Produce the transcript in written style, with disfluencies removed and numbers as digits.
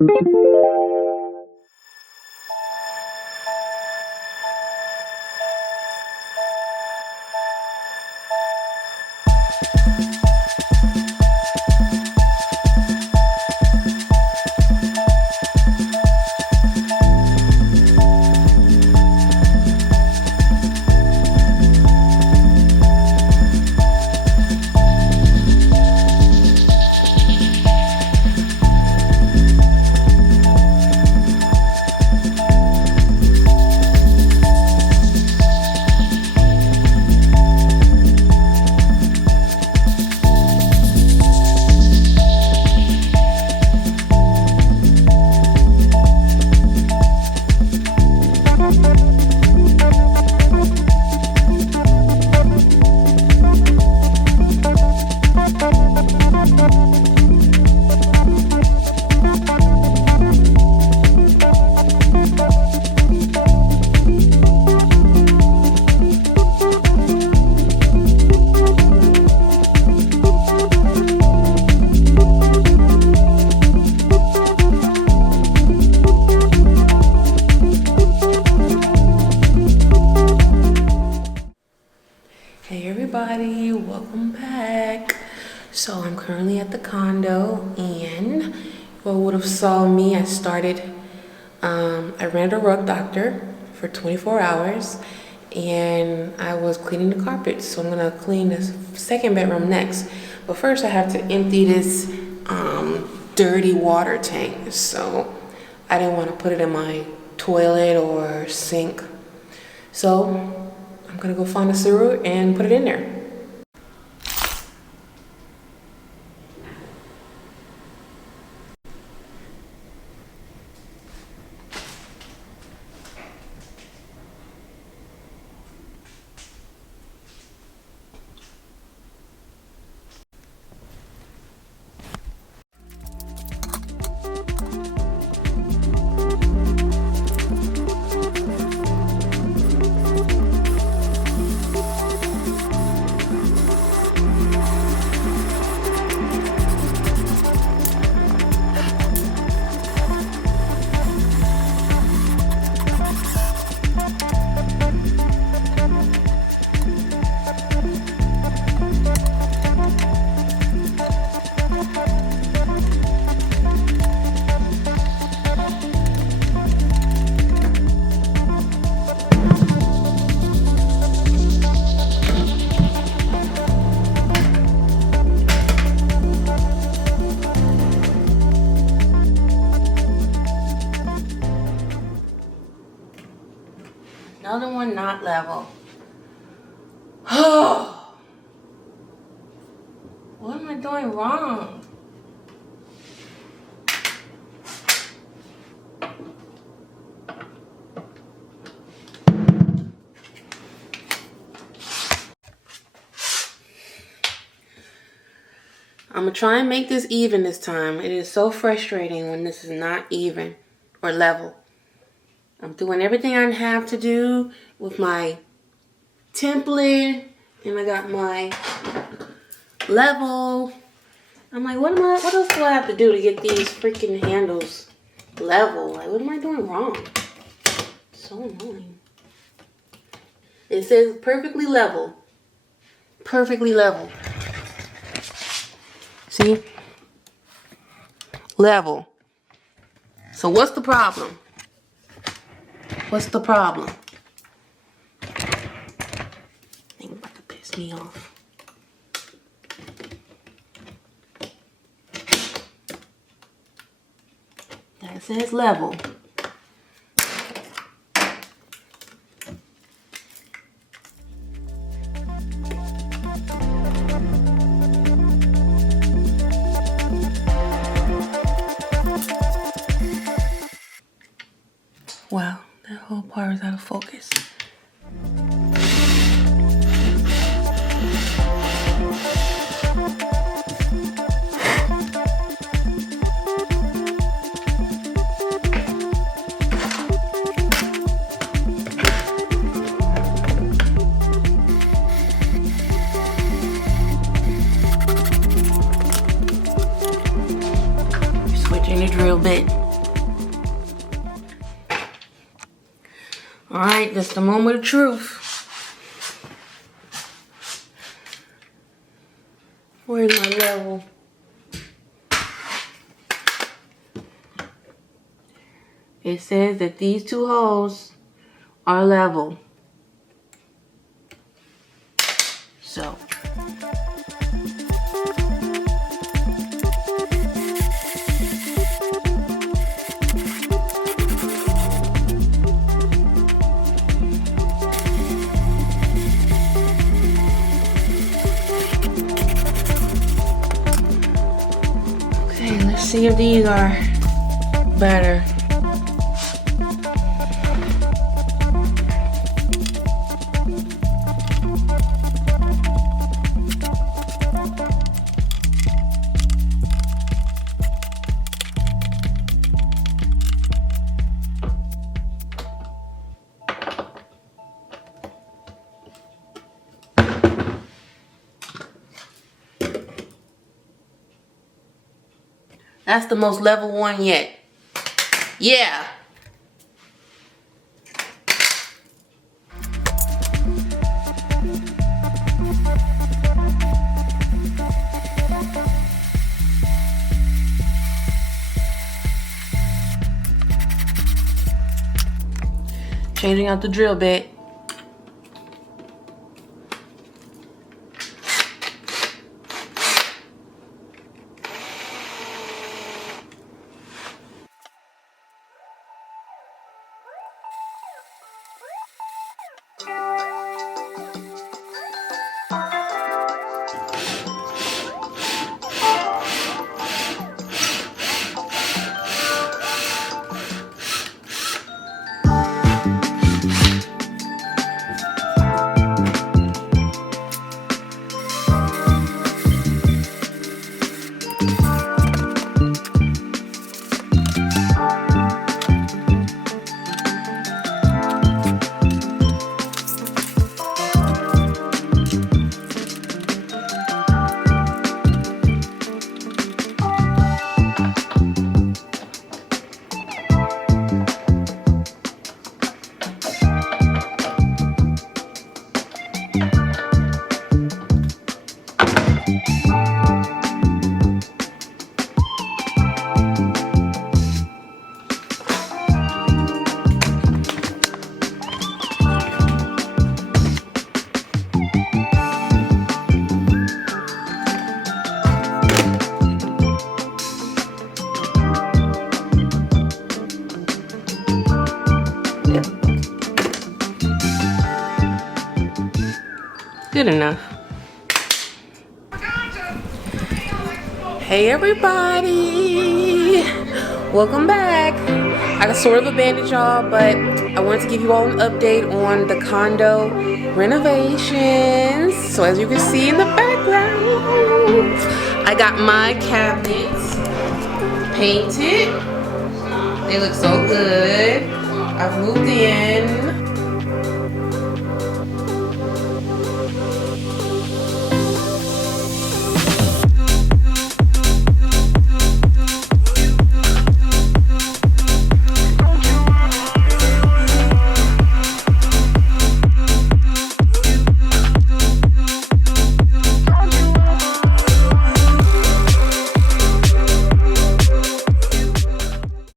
Hey everybody, welcome back. So I'm currently at the condo, and you all would have saw me. I ran a rug doctor for 24 hours, and I was cleaning the carpet. So I'm gonna clean this second bedroom next. But first I have to empty this dirty water tank. So I didn't want to put it in my toilet or sink. So I'm gonna go find a sewer and put it in there. Another one not level. Oh, what am I doing wrong? I'm gonna try and make this even this time. It is so frustrating when this is not even or level. I'm doing everything I have to do with my template, and I got my level. I'm like, what else do I have to do to get these freaking handles level? Like, what am I doing wrong? So annoying. It says perfectly level. Perfectly level. See? Level. So what's the problem? What's the problem? Think about to piss me off. That says level. Wow, that whole part is out of focus. Switching the drill bit. All right, that's the moment of truth. Where's my level? It says that these two holes are level. So. Okay, let's see if these are better. That's the most level one yet. Yeah. Changing out the drill bit. Good enough. Hey everybody, welcome back. I sort of abandoned y'all, but I wanted to give you all an update on the condo renovations. So as you can see in the background, I got my cabinets painted. They look so good. I've moved in.